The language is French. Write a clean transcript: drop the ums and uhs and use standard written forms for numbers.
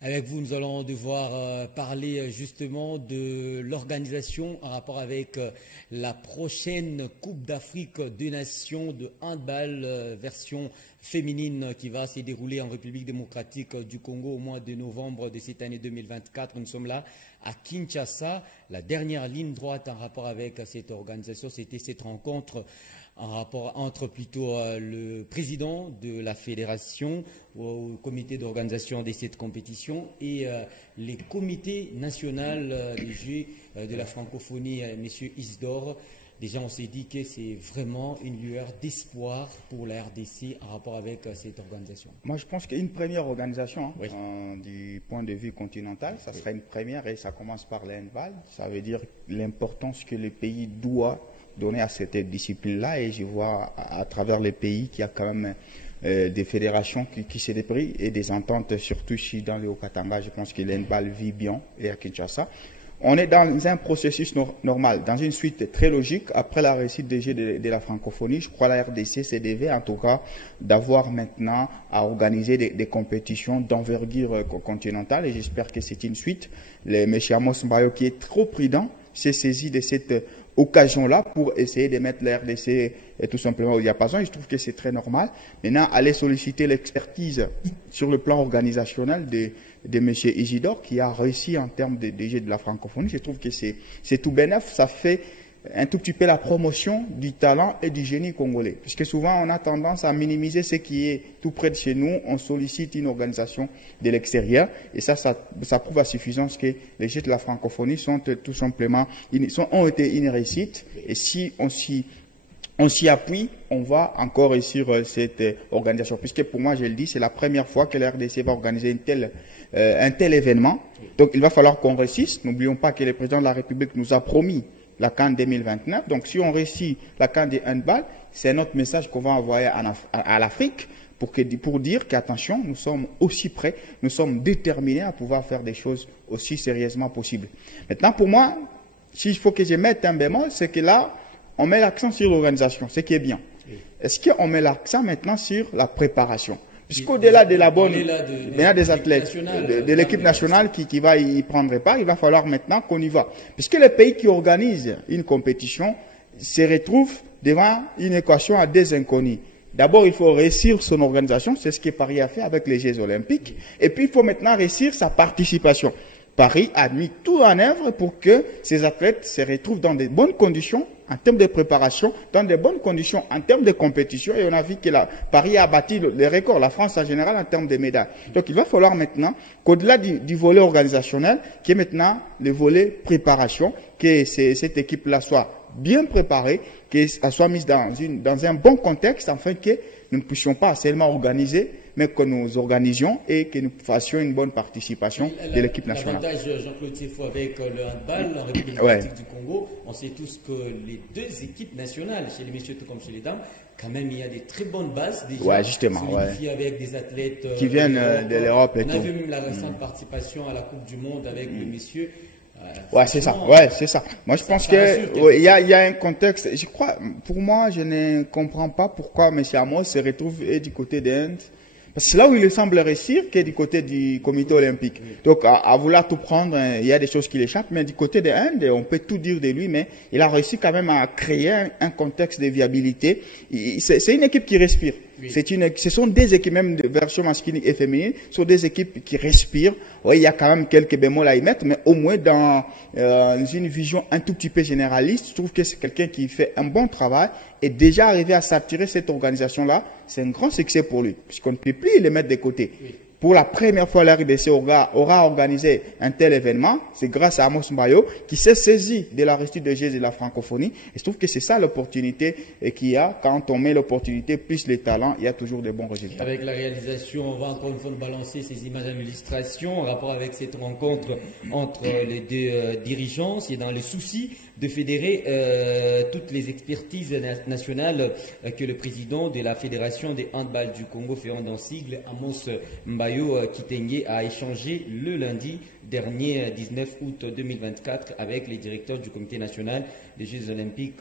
Avec vous, nous allons devoir parler justement de l'organisation en rapport avec la prochaine Coupe d'Afrique des Nations de handball version féminine qui va se dérouler en République démocratique du Congo au mois de novembre de cette année 2024. Nous sommes là à Kinshasa. La dernière ligne droite en rapport avec cette organisation, c'était cette rencontre en rapport entre plutôt le président de la fédération au comité d'organisation de cette compétition et les comités nationaux des Jeux de la francophonie, M. Isidore. Déjà, on s'est dit que c'est vraiment une lueur d'espoir pour la RDC en rapport avec cette organisation. Moi, je pense qu'une première organisation, oui, du point de vue continental, ça sera une première et ça commence par l'handball. Ça veut dire l'importance que le pays doit donner à cette discipline-là. Et je vois à travers les pays qu'il y a quand même des fédérations qui se dépris et des ententes, surtout ici dans le Haut-Katanga. Je pense que l'handball vit bien et à Kinshasa. On est dans un processus normal, dans une suite très logique. Après la réussite des Jeux de la francophonie, je crois que la RDC se devait en tout cas d'avoir maintenant à organiser des compétitions d'envergure continentale et j'espère que c'est une suite. M. Amos Mbayo, qui est trop prudent, s'est saisi de cette occasion-là pour essayer de mettre la RDC tout simplement au diapason. Je trouve que c'est très normal. Maintenant, aller solliciter l'expertise sur le plan organisationnel de M. Isidore, qui a réussi en termes de Jeux de la francophonie. Je trouve que c'est tout bénef. Ça fait un tout petit peu la promotion du talent et du génie congolais. Puisque souvent, on a tendance à minimiser ce qui est tout près de chez nous. On sollicite une organisation de l'extérieur. Et ça prouve à suffisance que les Jeux de la francophonie sont tout simplement, ont été une réussite. Et si on s'y appuie, on va encore réussir cette organisation. Puisque pour moi, je le dis, c'est la première fois que la RDC va organiser un tel événement. Donc, il va falloir qu'on réussisse. N'oublions pas que le président de la République nous a promis la CAN 2029. Donc, si on réussit la CAN de handball, c'est un autre message qu'on va envoyer à l'Afrique pour dire qu'attention, nous sommes aussi prêts, nous sommes déterminés à pouvoir faire des choses aussi sérieusement possibles. Maintenant, pour moi, s'il faut que je mette un bémol, c'est que là, on met l'accent sur l'organisation, ce qui est bien. Est-ce qu'on met l'accent maintenant sur la préparation? Puisqu'au-delà de la bonne, des athlètes, de l'équipe nationale qui va y prendre part, il va falloir maintenant qu'on y va. Puisque les pays qui organisent une compétition se retrouvent devant une équation à deux inconnus. D'abord, il faut réussir son organisation, c'est ce que Paris a fait avec les Jeux olympiques. Et puis, il faut maintenant réussir sa participation. Paris a mis tout en œuvre pour que ces athlètes se retrouvent dans de bonnes conditions en termes de préparation, dans de bonnes conditions en termes de compétition. Et on a vu que Paris a battu les records, la France en général, en termes de médailles. Donc il va falloir maintenant qu'au-delà du volet organisationnel, qu'il y ait maintenant le volet préparation, que cette équipe-là soit bien préparée, qu'elle soit mise dans un bon contexte, afin que nous ne puissions pas seulement organiser, mais que nous organisions et que nous fassions une bonne participation de l'équipe nationale. L'avantage, Jean-Claude Tiefo, avec le handball en République démocratique du Congo, on sait tous que les deux équipes nationales, chez les messieurs tout comme chez les dames, quand même, il y a des très bonnes bases déjà. Ouais, justement. Avec des athlètes qui viennent de l'Europe et tout. On a vu même la récente participation à la Coupe du Monde avec les messieurs. Ouais, c'est ça. Ouais, c'est ça. Moi, je pense qu'il y a un contexte. Je crois, pour moi, je ne comprends pas pourquoi M. Amos se retrouve du côté d'Inde. C'est là où il semble réussir, qui est du côté du comité olympique. Donc, à vouloir tout prendre, il y a des choses qui l'échappent, mais du côté de l'Inde, on peut tout dire de lui, mais il a réussi quand même à créer un contexte de viabilité. C'est une équipe qui respire. Ce sont des équipes, même de version masculine et féminine, ce sont des équipes qui respirent. Oui, il y a quand même quelques bémols à y mettre, mais au moins dans une vision un tout petit peu généraliste, je trouve que c'est quelqu'un qui fait un bon travail et déjà arrivé à s'attirer cette organisation-là, c'est un grand succès pour lui, puisqu'on ne peut plus les mettre de côté. Pour la première fois, la RDC aura organisé un tel événement. C'est grâce à Amos Mbayo qui s'est saisi de la réussite de Jeux de la francophonie. Et je trouve que c'est ça l'opportunité qu'il y a. Quand on met l'opportunité plus les talents, il y a toujours de bons résultats. Avec la réalisation, on va encore une fois nous balancer ces images d'illustration en rapport avec cette rencontre entre les deux dirigeants. C'est dans le souci de fédérer toutes les expertises nationales que le président de la Fédération des handball du Congo, Féandon Sigle, Amos Mbayo, Kitenge, a échangé le lundi dernier 19 août 2024 avec les directeurs du comité national des Jeux olympiques